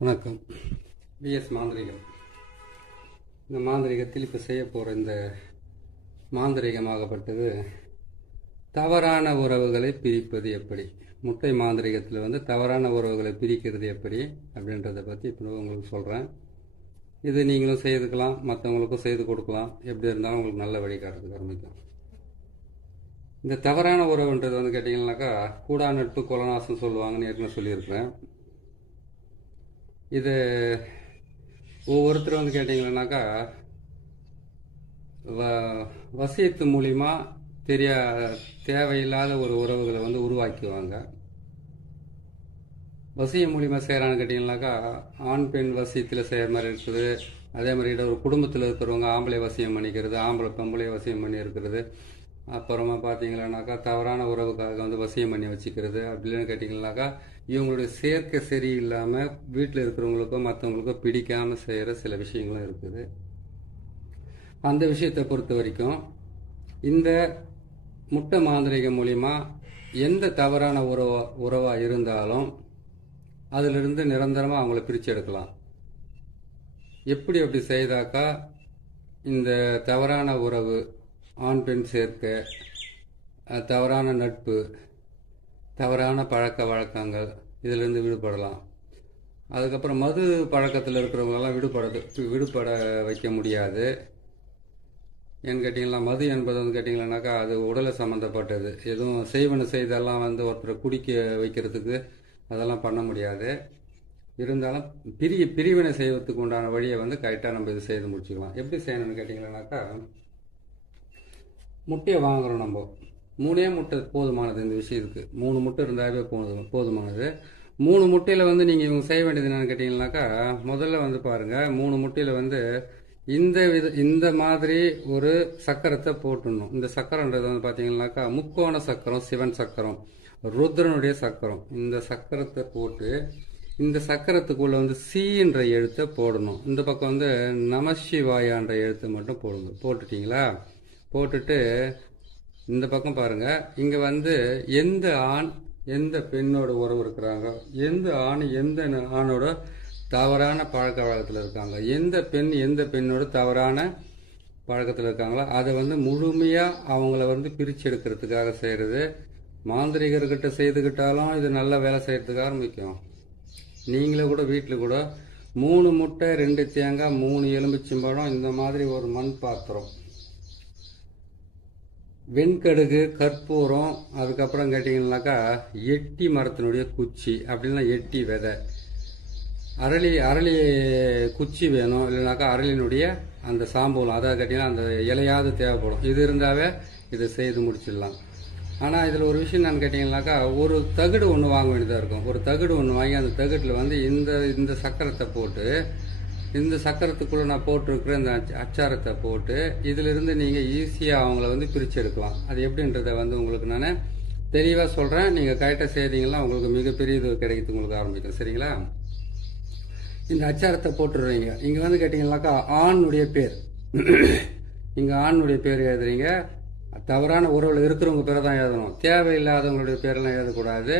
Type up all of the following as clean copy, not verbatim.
வணக்கம். பிஎஸ் மாந்திரிகம். இந்த மாந்திரிகத்தில் இப்போ செய்ய போகிற இந்த மாந்திரிகமாகப்பட்டது தவறான உறவுகளை பிரிப்பது எப்படி. முட்டை மாந்திரிகத்தில் தவறான உறவுகளை பிரிக்கிறது எப்படி அப்படின்றத பற்றி இப்போ உங்களுக்கு சொல்கிறேன். இது நீங்களும் செய்துக்கலாம், மற்றவங்களுக்கும் செய்து கொடுக்கலாம். எப்படி இருந்தாலும் உங்களுக்கு நல்ல வழிகாட்டுறதுக்கு ஆரம்பிக்கும். இந்த தவறான உறவுன்றது கேட்டிங்கன்னாக்கா கூடா நட்பு கொலநாசம் சொல்லுவாங்கன்னு ஏற்கனவே சொல்லியிருக்கிறேன். இது ஒவ்வொருத்தரும் கேட்டிங்கன்னாக்கா வசியத்து மூலிமா தேவையில்லாத ஒரு உறவுகளை உருவாக்குவாங்க. வசியம் மூலிமா செய்கிறான்னு கேட்டிங்கனாக்கா ஆண் பெண் வசியத்தில் செய்கிற மாதிரி இருக்குது. அதே மாதிரி ஒரு குடும்பத்தில் இருக்கிறவங்க ஆம்பளை வசியம் பண்ணிக்கிறது, ஆம்பளை பொம்பளை வசியம் பண்ணி இருக்கிறது. அப்புறமா பார்த்தீங்கன்னாக்கா தவறான உறவுக்காக வசியம் பண்ணி வச்சுக்கிறது. அப்படின்னு கேட்டிங்கனாக்கா இவங்களுடைய சேர்க்கை சரியில்லாமல் வீட்டில் இருக்கிறவங்களுக்கோ மற்றவங்களுக்கோ பிடிக்காமல் செய்கிற சில விஷயங்களும் இருக்குது. அந்த விஷயத்தை பொறுத்த வரைக்கும் இந்த முட்டை மாந்திரிகம் மூலிமா எந்த தவறான உறவாக இருந்தாலும் அதிலிருந்து நிரந்தரமாக அவங்கள பிரித்து எடுக்கலாம். அப்படி செய்தாக்கா இந்த தவறான உறவு, ஆண் பெண் சேர்க்கை, தவறான நட்பு, தவறான பழக்க வழக்கங்கள் இதிலிருந்து விடுபடலாம். அதுக்கப்புறம் மது பழக்கத்தில் இருக்கிறவங்களெல்லாம் விடுபட வைக்க முடியாது. ஏன்னு கேட்டிங்கன்னா மது என்பது கேட்டிங்கன்னாக்கா அது உடலை சம்மந்தப்பட்டது. எதுவும் செய்வன செய்தெல்லாம் ஒருத்தரை குடிக்க வைக்கிறதுக்கு அதெல்லாம் பண்ண முடியாது. இருந்தாலும் பிரிவினை செய்வதற்கு உண்டான வழியை கரெக்டாக நம்ம இது செய்து முடிச்சுக்கலாம். எப்படி செய்யணும்னு கேட்டிங்கன்னாக்கா முட்டையை வாங்குகிறோம். நம்ம 3 முட்டை போதுமானது. இந்த விஷயத்துக்கு 3 முட்டை இருந்தாவே போதுமானது. 3 முட்டையில் நீங்கள் இவங்க செய்ய வேண்டியது என்னென்னு கேட்டிங்கன்னாக்கா முதல்ல பாருங்கள், 3 முட்டையில் இந்த மாதிரி ஒரு சக்கரத்தை போட்டுடணும். இந்த சக்கரன்றது பார்த்தீங்கன்னாக்கா முக்கோண சக்கரம், சிவன் சக்கரம், ருத்ரனுடைய சக்கரம். இந்த சக்கரத்தை போட்டு இந்த சக்கரத்துக்குள்ள சீன்ற எழுத்தை போடணும். இந்த பக்கம் நமசிவாயான்ற எழுத்தை மட்டும் போடுங்க. போட்டுட்டீங்களா? போட்டுட்டு இந்த பக்கம் பாருங்க, இங்க எந்த ஆண் எந்த பெண்ணோட உறவு இருக்கிறாங்க, எந்த ஆண் எந்த ஆணோட தவறான பழக்க வழக்கத்தில் இருக்காங்க, எந்த பெண் எந்த பெண்ணோட தவறான பழக்கத்தில் இருக்காங்களோ அதை முழுமையாக அவங்கள பிரித்து எடுக்கிறதுக்காக செய்கிறது. மாந்திரிகர்கிட்ட செய்துக்கிட்டாலும் இது நல்ல வேலை செய்கிறதுக்காக ஆரம்பிக்கும். நீங்களே கூட வீட்டில் கூட 3 முட்டை, 2 தேங்காய், 3 எலுமிச்சம்பழம், இந்த மாதிரி ஒரு மண் பாத்திரம், வெண்கடுகு, கற்பூரம், அதுக்கப்புறம் கேட்டிங்கன்னாக்கா எட்டி மரத்தினுடைய குச்சி, அப்படின்னா எட்டி விதை, அரளி குச்சி வேணும். இல்லைனாக்கா அரளினுடைய அந்த சாம்பூலம், அதாவது கேட்டிங்கன்னா அந்த இலையாவது தேவைப்படும். இது இருந்தாவே இதை செய்து முடிச்சிடலாம். ஆனால் இதில் ஒரு விஷயம் நான் கேட்டிங்கன்னாக்கா ஒரு தகடு ஒன்று வாங்க வேண்டியதாக இருக்கும். ஒரு தகடு ஒன்று வாங்கி அந்த தகட்டில் இந்த சக்கரத்தை போட்டு, இந்த சக்கரத்துக்குள்ளே நான் போட்டிருக்கிற இந்த அச்சாரத்தை போட்டு இதிலிருந்து நீங்கள் ஈஸியாக அவங்கள பிரித்து எடுக்கலாம். அது எப்படின்றத உங்களுக்கு நான் தெளிவாக சொல்கிறேன். நீங்கள் கரெக்டாக செய்தீங்கன்னா உங்களுக்கு மிகப்பெரிய இது கிடைக்கிறது உங்களுக்கு ஆரம்பிக்கும். சரிங்களா? இந்த அச்சாரத்தை போட்டுடுறீங்க. இங்கே கேட்டிங்கன்னாக்கா ஆணுடைய பேர், இங்கே ஆணுடைய பேர் எழுதுறீங்க. தவறான உறவில் இருக்கிறவங்க பேரை தான் எழுதணும். தேவையில்லாதவங்களுடைய பேரெல்லாம் எழுதக்கூடாது.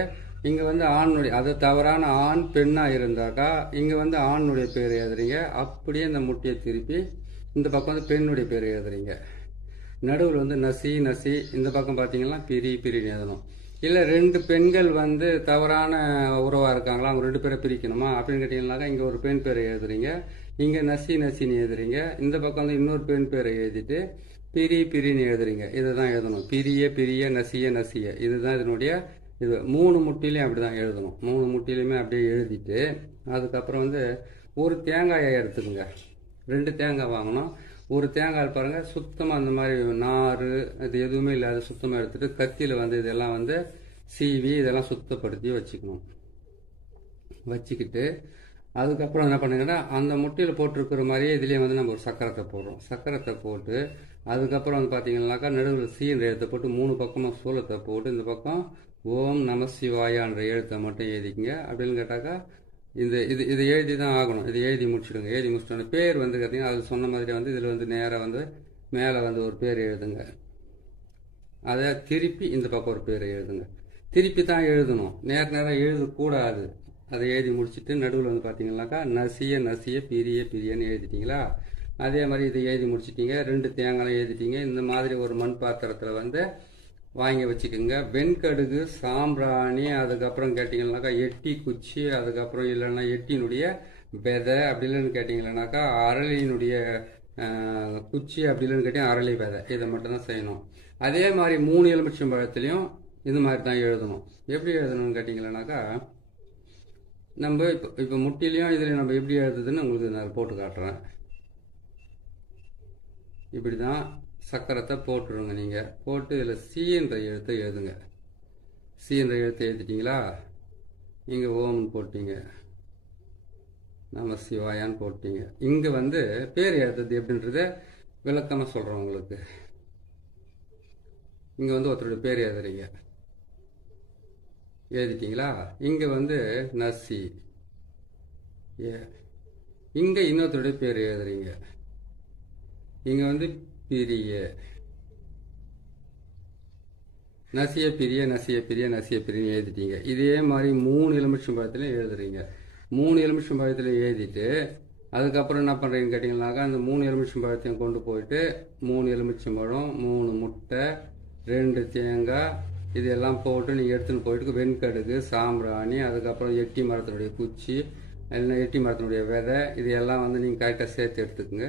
இங்கே ஆணுடைய, அது தவறான ஆண் பெண்ணாக இருந்தாக்கா இங்கே ஆணுடைய பேர் எழுதுறீங்க. அப்படியே இந்த முட்டையை திருப்பி இந்த பக்கம் பெண்ணுடைய பேர் எழுதுறீங்க. நடுவில் நசி நசி, இந்த பக்கம் பார்த்தீங்கன்னா பிரின்னு எழுதணும். இல்லை 2 பெண்கள் தவறான உறவாக இருக்காங்களா, அவங்க 2 பேரை பிரிக்கணுமா அப்படின்னு கேட்டிங்கன்னாக்கா இங்கே ஒரு பெண் பேரை எழுதுறீங்க, இங்கே நசின்னு எழுதுறீங்க. இந்த பக்கம் இன்னொரு பெண் பேரை எழுதிட்டு பிரின்னு எழுதுறீங்க. இதை தான் எழுதணும். பிரிய நசிய, இதுதான் இதனுடைய இது. 3 முட்டையிலையும் அப்படி தான் எழுதணும். 3 முட்டையிலையுமே அப்படியே எழுதிட்டு அதுக்கப்புறம் ஒரு தேங்காயை எடுத்துக்கோங்க. 2 தேங்காய் வாங்கணும். ஒரு தேங்காய் பாருங்கள் சுத்தமாக அந்த மாதிரி நார் இது எதுவுமே இல்லாத சுத்தமாக எடுத்துட்டு கத்தியில் இதெல்லாம் சீவி இதெல்லாம் சுத்தப்படுத்தி வச்சுக்கணும். வச்சுக்கிட்டு அதுக்கப்புறம் என்ன பண்ணுங்கன்னா அந்த முட்டையில் போட்டிருக்கிற மாதிரியே இதுலேயே நம்ம ஒரு சக்கரத்தை போடுறோம். சக்கரத்தை போட்டு அதுக்கப்புறம் பார்த்தீங்கன்னாக்கா நடுவில் சீன்ற எழுத்தை போட்டு 3 பக்கமாக சூலத்தை போட்டு இந்த பக்கம் ஓம் நம சிவாயான்ற எழுத்தை மட்டும் எழுதிக்கங்க. அப்படின்னு கேட்டாக்கா இதை எழுதி தான் ஆகணும். இதை எழுதி முடிச்சுடுங்க. எழுதி முடிச்சிட்டோம் பேர் கேட்டிங்கன்னா அது சொன்ன மாதிரி இதில் நேராக மேலே ஒரு பேர் எழுதுங்க. அதை திருப்பி இந்த பக்கம் ஒரு பேர் எழுதுங்க. திருப்பி தான் எழுதணும். நேராக எழுதக்கூடாது. அதை எழுதி முடிச்சுட்டு நடுவில் வந்து பார்த்தீங்கன்னாக்கா நசிய நசிய பிரிய பிரியன்னு எழுதிட்டீங்களா? அதே மாதிரி இதை எழுதி முடிச்சிட்டிங்க. 2 தேங்காய் எழுதிட்டீங்க. இந்த மாதிரி ஒரு மண் பாத்திரத்தில் வந்து வாங்கி வச்சுக்கோங்க. வெண்கடுகு, சாம்பிராணி, அதுக்கப்புறம் கேட்டிங்கன்னாக்கா எட்டி குச்சி, அதுக்கப்புறம் இல்லைன்னா எட்டினுடைய விதை, அப்படி இல்லைன்னு கேட்டிங்கன்னாக்கா அரளியினுடைய குச்சி, அப்படி இல்லைன்னு கேட்டிங்கன்னா அரளி விதை. இதை மட்டும்தான் செய்யணும். அதே மாதிரி 3 எலுமிச்சம்பழத்துலேயும் இது மாதிரி தான் எழுதணும். எப்படி எழுதணும்னு கேட்டிங்கன்னாக்கா நம்ம இப்போ முட்டிலையும் இதில் நம்ம எப்படி எழுதுதுன்னு உங்களுக்கு நான் போட்டு காட்டுறேன். இப்படி தான் சக்கரத்தை போட்டுருங்க. நீங்கள் போட்டு இதில் சி என்ற எழுத்தை எழுதுங்க. சி என்ற எழுத்தை எழுதிட்டீங்களா? இங்கே ஓம்னு போட்டீங்க, நம சிவாயான்னு போட்டீங்க. இங்கே வந்து பேர் எழுதுறது எப்படின்றத விளக்கமாக சொல்கிறேன் உங்களுக்கு. இங்கே வந்து ஒருத்தருடைய பேர் எழுதுறீங்க, எழுதிட்டீங்களா? இங்கே வந்து நசி, இங்கே இன்னொருத்தருடைய பேர் எழுதுறீங்க. இங்கே வந்து பிரிய, நசிய பிரிய நசிய பிரிய நசிய பிரிய எழுதிட்டீங்க. இதே மாதிரி 3 எலுமிச்சம்பழத்துலையும் எழுதுறீங்க. 3 எலுமிச்சம்பழத்துலையும் எழுதிட்டு அதுக்கப்புறம் என்ன பண்ணுறீங்கன்னு கேட்டிங்கன்னாக்கா அந்த 3 எலுமிச்சம்பழத்தையும் கொண்டு போயிட்டு 3 எலுமிச்சம்பழம், 3 முட்டை, 2 தேங்காய், இதெல்லாம் போட்டு நீங்கள் எடுத்துன்னு போயிட்டு வெண்கடுகு, சாம்பிராணி, அதுக்கப்புறம் எட்டி மரத்தினுடைய குச்சி, இல்லைன்னா எட்டி மரத்தினுடைய விதை, இது எல்லாம் வந்து நீங்கள் கரெக்டாக சேர்த்து எடுத்துக்கோங்க.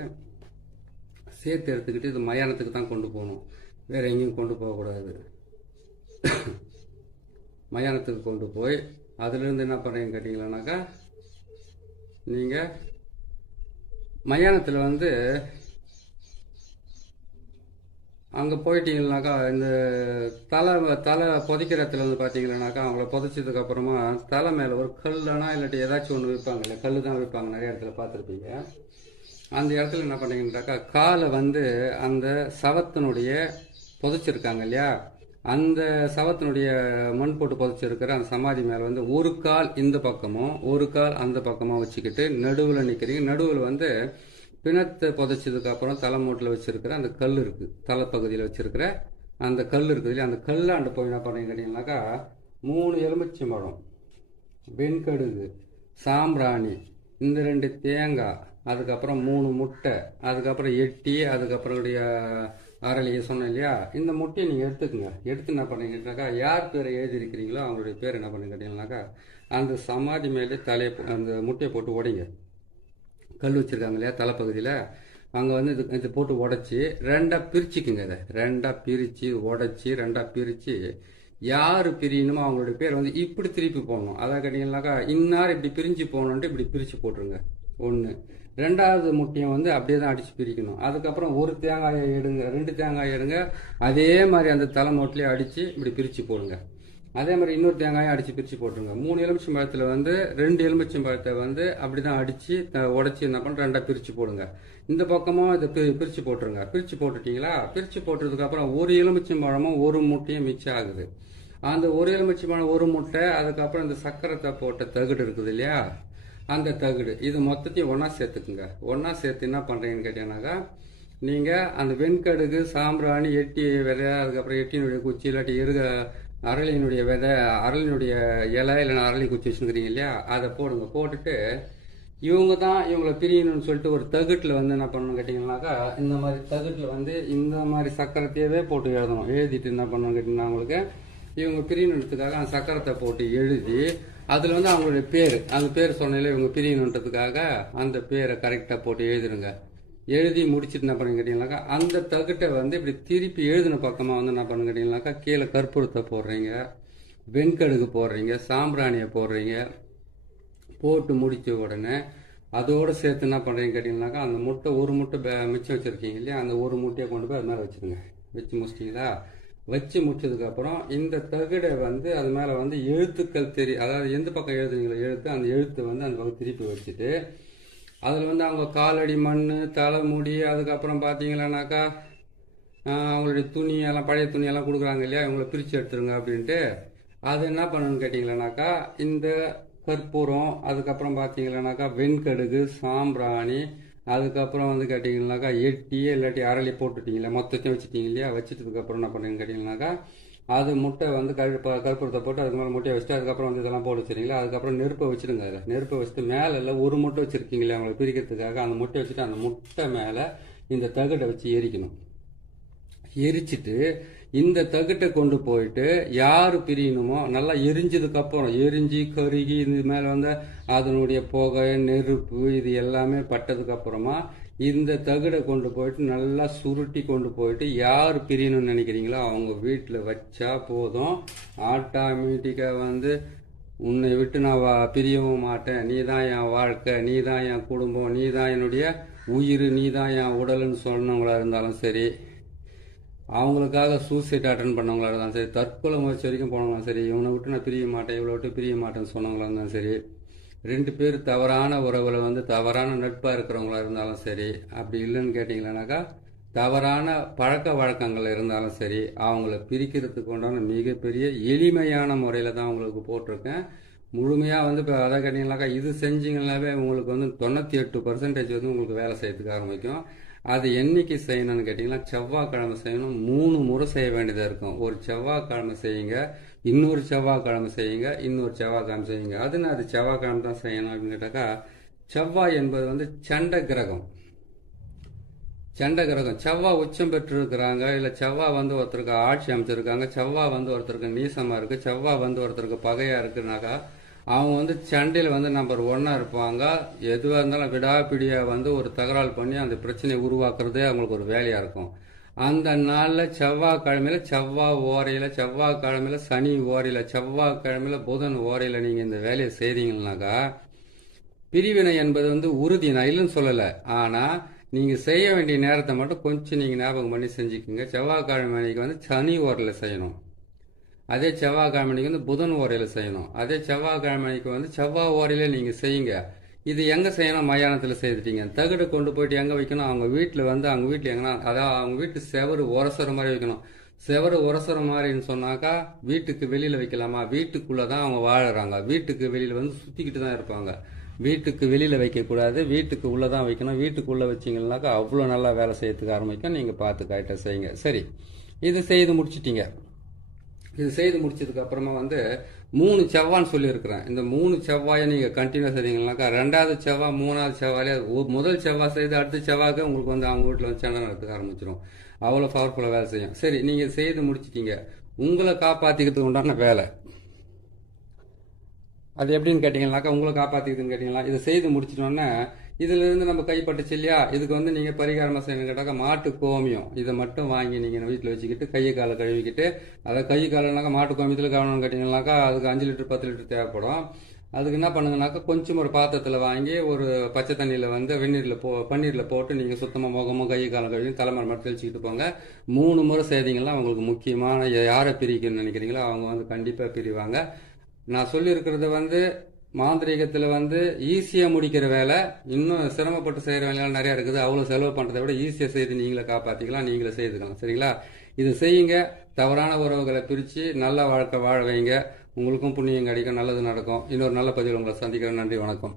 சேர்த்து எடுத்துக்கிட்டு இது மயானத்துக்கு தான் கொண்டு போகணும், வேறு எங்கேயும் கொண்டு போகக்கூடாது. மயானத்துக்கு கொண்டு போய் அதுலேருந்து என்ன பண்ணுறீங்கன்னு கேட்டிங்களானாக்கா நீங்கள் மயானத்தில் வந்து அங்கே போயிட்டீங்கன்னாக்கா இந்த தலை புதைக்கிற இடத்துல வந்து பார்த்தீங்கன்னாக்கா அவங்கள புதைச்சதுக்கப்புறமா தலை மேலே ஒரு கல்லுனா இல்லாட்டி ஏதாச்சும் ஒன்று வைப்பாங்கல்ல, கல் தான் வைப்பாங்க, நிறைய இடத்துல பார்த்துருப்பீங்க. அந்த இடத்துல என்ன பண்ணீங்கன்னாக்கா காலை வந்து அந்த சவத்தினுடைய புதைச்சிருக்காங்க இல்லையா, அந்த சவத்தினுடைய மண் போட்டு புதைச்சிருக்கிற அந்த சமாதி மேலே வந்து ஒரு கால் இந்த பக்கமும் ஒரு கால் அந்த பக்கமாக வச்சுக்கிட்டு நடுவில் நிற்கிறீங்க. நடுவில் வந்து பிணத்தை புதைச்சதுக்கு அப்புறம் தலைமூட்டில் வச்சிருக்கிற அந்த கல் இருக்குது, தலைப்பகுதியில் வச்சிருக்கிற அந்த கல் இருக்குது இல்லையா, அந்த கல்லாண்டு போய் என்ன பண்ணீங்க கேட்டிங்கனாக்கா 3 எலுமிச்சம்பழம், வெண்கடுகு, சாம்பிராணி, இந்த 2 தேங்காய், அதுக்கப்புறம் 3 முட்டை, அதுக்கப்புறம் எட்டி, அதுக்கப்புறம் அரளியை சொன்னேன் இல்லையா, இந்த முட்டையை நீங்கள் எடுத்துக்கோங்க. எடுத்து என்ன பண்ணீங்கன்னாக்கா யார் பேரை எழுதியிருக்கிறீங்களோ அவங்களுடைய பேர் என்ன பண்ணி கேட்டீங்கன்னாக்கா அந்த சமாதி மேலே அந்த முட்டையை போட்டு உடைங்க. கல் வச்சுருக்காங்க இல்லையா தலைப்பகுதியில், அங்கே வந்து இது போட்டு உடச்சி 2ஆக பிரிச்சுக்குங்க. இதை 2ஆக பிரித்து உடச்சி 2ஆக பிரித்து யார் பிரியணுமோ அவங்களுடைய பேர் வந்து இப்படி திருப்பி போடணும். அதான் கேட்டிங்கன்னாக்கா இன்னார் இப்படி பிரிஞ்சு போகணுன்ட்டு இப்படி பிரித்து போட்டுருங்க. 1. 2வது முட்டையை வந்து அப்படியே தான் அடித்து பிரிக்கணும். அதுக்கப்புறம் 1 தேங்காயை எடுங்க, 2 தேங்காயை எடுங்க, அதே மாதிரி அந்த தலைமோட்டிலே அடித்து இப்படி பிரித்து போடுங்க. அதே மாதிரி இன்னொரு தேங்காயை அடித்து பிரித்து போட்டுருங்க. 3 எலுமிச்சம்பழத்தில் வந்து 2 எலுமிச்சம்பழத்தை வந்து அப்படி தான் அடித்து உடச்சி என்ன பண்ண 2ஆக பிரித்து போடுங்க. இந்த பக்கமும் இதை பிரித்து போட்டுருங்க. பிரித்து போட்டுட்டிங்களா? பிரித்து போட்டதுக்கப்புறம் 1 எலுமிச்சம்பழமும் 1 முட்டையும் மிச்சம் ஆகுது. அந்த 1 எலுமிச்சம்பழம் 1 முட்டை, அதுக்கப்புறம் இந்த சக்கரத்தை போட்ட தகுடு இருக்குது இல்லையா, அந்த தகுடு, இது மொத்தத்தையும் ஒன்றா சேர்த்துக்குங்க. ஒன்றா சேர்த்து என்ன பண்ணுறீங்கன்னு கேட்டீங்கன்னாக்கா நீங்கள் அந்த வெண்கடுகு, சாம்பிராணி, எட்டி விதை, அதுக்கப்புறம் எட்டியினுடைய குச்சி இல்லாட்டி அரளியினுடைய விதை, அரளியினுடைய இலை இல்லைன்னா அரளி குச்சி வச்சுருக்கிறீங்க இல்லையா, அதை போடுங்க. போட்டுட்டு இவங்க தான் இவங்களை பிரியணும்னு சொல்லிட்டு ஒரு தகுட்டில் வந்து என்ன பண்ணணும் கேட்டிங்கன்னாக்கா இந்த மாதிரி தகுட்டில் வந்து இந்த மாதிரி சக்கரத்தையவே போட்டு எழுதணும். எழுதிட்டு என்ன பண்ணணும் கேட்டிங்கன்னா அவங்களுக்கு இவங்க பிரியணுன்றதுக்காக அந்த சக்கரத்தை போட்டு எழுதி அதில் வந்து அவங்களுடைய பேர், அந்த பேர் சொன்னாலே இவங்க பிரியணுன்றதுக்காக அந்த பேரை கரெக்டாக போட்டு எழுதிடுங்க. எழுதி முடிச்சுட்டு என்ன பண்ணுங்க கேட்டிங்கனாக்கா அந்த தகுட்டை வந்து இப்படி திருப்பி எழுதின பக்கமாக வந்து என்ன பண்ணுங்க கேட்டிங்கனாக்கா கீழே கற்பூரத்தை போடுறீங்க, வெண்கடுகு போடுறீங்க, சாம்பிராணியை போடுறீங்க. போட்டு முடித்த உடனே அதோடு சேர்த்து என்ன பண்ணுறீங்க கேட்டிங்கனாக்கா அந்த முட்டை 1 முட்டை மிச்சம் வச்சுருக்கீங்க இல்லையா, அந்த 1 முட்டையை கொண்டு போய் அது மேலே வச்சுருங்க. வச்சு முடிச்சிட்டிங்களா? வச்சு முடிச்சதுக்கப்புறம் இந்த தகுடை வந்து அது மேலே வந்து எழுத்துக்கள் அதாவது எந்த பக்கம் எழுதுனீங்களோ எழுத்து, அந்த எழுத்து வந்து அந்த பக்கம் திருப்பி வச்சுட்டு அதில் வந்து அவங்க காலடி மண், தலைமுடி, அதுக்கப்புறம் பார்த்தீங்களானாக்கா அவங்களுடைய துணியெல்லாம் பழைய துணியெல்லாம் கொடுக்குறாங்க இல்லையா, இவங்களை பிரித்து எடுத்துருங்க அப்படின்ட்டு. அது என்ன பண்ணணும்னு கேட்டிங்களானாக்கா இந்த கற்பூரம், அதுக்கப்புறம் பார்த்தீங்களானாக்கா வெண்கடுகு, சாம்பிராணி, அதுக்கப்புறம் வந்து கேட்டிங்கனாக்கா எட்டி இல்லாட்டி அரளி போட்டுட்டிங்களா மொத்தத்தையும் வச்சுட்டிங்க இல்லையா, வச்சுட்டதுக்கப்புறம் என்ன பண்ணுறீங்கன்னு கேட்டிங்கனாக்கா அது முட்டை வந்து கற்பூரத்தை போட்டு அதுக்கு மேலே முட்டையை வச்சுட்டு அதுக்கப்புறம் வந்து இதெல்லாம் போட்டு வச்சுருங்களா, அதுக்கப்புறம் நெருப்பை வச்சுடுங்க. அதில் நெருப்பை வச்சுட்டு மேலே ஒரு முட்டை வச்சுருக்கீங்களே அவங்களை பிரிக்கிறதுக்காக அந்த முட்டை வச்சுட்டு அந்த முட்டை மேலே இந்த தகட்டை வச்சு எரிக்கணும். எரிச்சிட்டு இந்த தகட்டை கொண்டு போயிட்டு யார் பிரியணுமோ நல்லா எரிஞ்சதுக்கு அப்புறம் எரிஞ்சு கருகி இது மேலே வந்து அதனுடைய புகை நெருப்பு இது எல்லாமே பட்டதுக்கு அப்புறமா இந்த தகடை கொண்டு போயிட்டு நல்லா சுருட்டி கொண்டு போயிட்டு யார் பிரியணும்னு நினைக்கிறீங்களோ அவங்க வீட்டில் வச்சா போதும். ஆட்டோமேட்டிக்காக வந்து உன்னை விட்டு நான் பிரியவும் மாட்டேன், நீ தான் என் வாழ்க்கை, நீ தான் என் குடும்பம், நீ தான் என்னுடைய உயிர், நீ தான் என் உடல்னு சொன்னவங்களா இருந்தாலும் சரி, அவங்களுக்காக சூசைட் அட்டன் பண்ணவங்களா இருந்தாலும் சரி, தற்கொலை முயற்சி வரைக்கும் போனவங்களும் சரி, இவனை விட்டு நான் பிரிய மாட்டேன் இவளை விட்டு பிரிய மாட்டேன்னு சொன்னவங்களா இருந்தாலும் சரி, 2 பேர் தவறான உறவில் வந்து தவறான நட்பாக இருக்கிறவங்களா இருந்தாலும் சரி, அப்படி இல்லைன்னு கேட்டிங்களானாக்கா தவறான பழக்க வழக்கங்கள் இருந்தாலும் சரி, அவங்கள பிரிக்கிறதுக்கு உண்டான மிகப்பெரிய எளிமையான முறையில் தான் உங்களுக்கு போட்டிருக்கேன். முழுமையாக வந்து இப்போ அதை கேட்டிங்கனாக்கா இது செஞ்சிங்கனாவே உங்களுக்கு வந்து 98% வந்து உங்களுக்கு வேலை செய்யறதுக்கு ஆரம்பிக்கும். அது என்னைக்கு செய்யணும்னு கேட்டிங்கன்னா செவ்வாய்க்கிழமை செய்யணும். 3 முறை செய்ய வேண்டியதாக இருக்கும். ஒரு செவ்வாய்க்கிழமை செய்யுங்க, இன்னொரு செவ்வாய்க்கிழமை செய்யுங்க, இன்னொரு செவ்வாய்க்கிழமை செய்யுங்க. அது செவ்வாய்க்கிழமை தான் செய்யணும் அப்படின்னு கேட்டாக்கா, செவ்வாய் என்பது வந்து சண்ட கிரகம். செவ்வாய் உச்சம் பெற்றிருக்கிறாங்க, இல்லை செவ்வாய் வந்து ஒருத்தருக்கு ஆட்சி அமைச்சிருக்காங்க, செவ்வாய் வந்து ஒருத்தருக்கு நீசமாக இருக்குது, செவ்வாய் வந்து ஒருத்தருக்கு பகையாக இருக்குனாக்கா அவங்க வந்து சண்டையில் வந்து நம்பர் 1 இருப்பாங்க. எதுவாக இருந்தாலும் விடாப்பிடியாக வந்து ஒரு தகராறு பண்ணி அந்த பிரச்சனையை உருவாக்குறதே அவங்களுக்கு ஒரு வேலையாக இருக்கும். அந்த நாளில் செவ்வாய்க்கிழமையில் செவ்வாய் ஓரையில், செவ்வாய்க்கிழமையில் சனி ஓரையில், செவ்வாய்க்கிழமையில் புதன் ஓரையில் நீங்கள் இந்த வேலையை செய்தீங்கன்னாக்கா பிரிவினை என்பது வந்து உறுதி. நான் இல்லைன்னு சொல்லலை, ஆனால் நீங்கள் செய்ய வேண்டிய நேரத்தை மட்டும் கொஞ்சம் நீங்கள் ஞாபகம் பண்ணி செஞ்சுக்கோங்க. செவ்வாய்க்கிழமை அன்னைக்கு வந்து சனி ஓரையில் செய்யணும், அதே செவ்வாய்க்கிழமைக்கு வந்து புதன் ஓரையில் செய்யணும், அதே செவ்வாய்க்கிழமைக்கு வந்து செவ்வாய் ஓரையில் நீங்கள் செய்யுங்க. இது எங்கே செய்யணும்? மயானத்தில் செய்துட்டீங்க. தகடு கொண்டு போயிட்டு எங்கே வைக்கணும்? அவங்க வீட்டில் வந்து அவங்க வீட்டில் எங்கன்னா அதாவது அவங்க வீட்டு செவரு உரசுற மாதிரி வைக்கணும். செவரு உரசுற மாதிரின்னு சொன்னாக்கா வீட்டுக்கு வெளியில் வைக்கலாமா? வீட்டுக்குள்ளே தான் அவங்க வாழறாங்க, வீட்டுக்கு வெளியில் வந்து சுற்றிக்கிட்டு தான் இருப்பாங்க. வீட்டுக்கு வெளியில் வைக்கக்கூடாது, வீட்டுக்கு உள்ளே தான் வைக்கணும். வீட்டுக்குள்ளே வச்சிங்கன்னாக்கா அவ்வளோ நல்லா வேலை செய்யறதுக்கு ஆரம்பிக்கும். நீங்கள் பார்த்து கரெக்டாக செய்யுங்க. சரி, இது செய்து முடிச்சிட்டிங்க. இது செய்து முடிச்சதுக்கு அப்புறமா வந்து 3 செவ்வான்னு சொல்லியிருக்கிறேன். இந்த 3 செவ்வாயை நீங்கள் கண்டினியூ செய்தீங்கன்னாக்கா 2வது செவ்வாய் 3வது செவ்வாயிலே முதல் செவ்வாய் செய்து அடுத்த செவ்வாய்க்கு உங்களுக்கு வந்து அவங்க வீட்டில் வந்து சண்டை நடத்துக்க ஆரம்பிச்சிடும். அவ்வளோ பவர்ஃபுல்லாக வேலை செய்யும். சரி, நீங்கள் செய்து முடிச்சிட்டீங்க. உங்களை காப்பாற்றிக்கிறதுக்கு உண்டான வேலை அது எப்படின்னு கேட்டிங்கனாக்கா, உங்களை காப்பாற்றிக்கிறதுன்னு கேட்டிங்களா, இதை செய்து முடிச்சிட்டோன்னே இதிலிருந்து நம்ம கைப்பட்டுச்சு இல்லையா, இதுக்கு வந்து நீங்கள் பரிகாரமாக செய்யணும்னு கேட்டாக்கா மாட்டு கோமியம் இதை மட்டும் வாங்கி நீங்கள் வீட்டில் வச்சுக்கிட்டு கையை காலை கழுவிக்கிட்டு, அதாவது கை காலனாக்கா மாட்டு கோமியத்தில் கவனம்னு கேட்டிங்கனாக்கா அதுக்கு 5 லிட்டர் 10 லிட்டர் தேவைப்படும். அதுக்கு என்ன பண்ணுங்கனாக்கா கொஞ்சம் ஒரு பாத்திரத்தில் வாங்கி ஒரு பச்சை தண்ணியில் வந்து பன்னீரில் போட்டு நீங்கள் சுத்தமாக முகமும் கை காலம் கழுவி தலைமுறை மட்டும் தெளிச்சுக்கிட்டு போங்க. 3 முறை செய்தீங்கன்னா உங்களுக்கு முக்கியமான யாரை பிரிக்கணும்னு நினைக்கிறீங்களோ அவங்க வந்து கண்டிப்பாக பிரிவாங்க. நான் சொல்லியிருக்கிறது வந்து மாந்திரீகத்தில் வந்து ஈஸியாக முடிக்கிற வேலை, இன்னும் சிரமப்பட்டு செய்கிற வேலையெல்லாம் நிறையா இருக்குது. அவ்வளோ செலவு பண்ணுறதை விட ஈஸியாக செய்து நீங்களே காப்பாற்றிக்கலாம், நீங்களே செய்துக்கலாம். சரிங்களா? இது செய்யுங்க. தவறான உறவுகளை பிரித்து நல்ல வாழ்க்கை வாழ வைங்க. உங்களுக்கும் புண்ணியம் கிடைக்கும், நல்லது நடக்கும். இன்னொரு நல்ல பதிவில் உங்களை சந்திக்கிறேன். நன்றி, வணக்கம்.